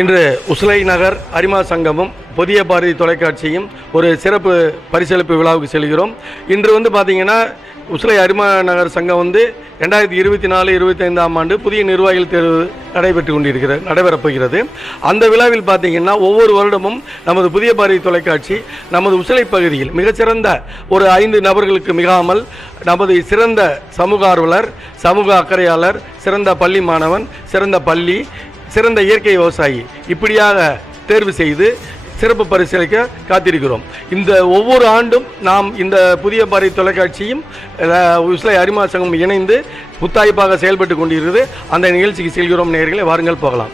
இன்று உஸ்லை நகர் அரிமா சங்கமும் புதிய பாரதி தொலைக்காட்சியும் ஒரு சிறப்பு பரிசளிப்பு விழாவுக்கு செல்கிறோம். இன்று பார்த்தீங்கன்னா உஸ்லை அரிமா நகர் சங்கம் 2024-25ஆம் ஆண்டு புதிய நிர்வாகிகள் தேர்வு நடைபெறப் போகிறது. அந்த விழாவில் பார்த்தீங்கன்னா ஒவ்வொரு வருடமும் நமது புதிய பாரதி தொலைக்காட்சி நமது உஸ்லை பகுதியில் மிகச்சிறந்த ஒரு 5 நபர்களுக்கு மிகாமல் நமது சிறந்த சமூக ஆர்வலர், சமூக அக்கறையாளர், சிறந்த பள்ளி மாணவன், சிறந்த பள்ளி, சிறந்த இயற்கை விவசாயி இப்படியாக தேர்வு செய்து சிறப்பு பரிசளிக்க காத்திருக்கிறோம். இந்த ஒவ்வொரு ஆண்டும் நாம் இந்த புதிய பாரதி தொலைக்காட்சியும் உஸ்லை அரிமா சங்கம் இணைந்து புத்தாய்ப்பாக செயல்பட்டு கொண்டிருக்கிறது. அந்த நிகழ்ச்சிக்கு செல்கிறோம். நேயர்களே, வாருங்கள் போகலாம்.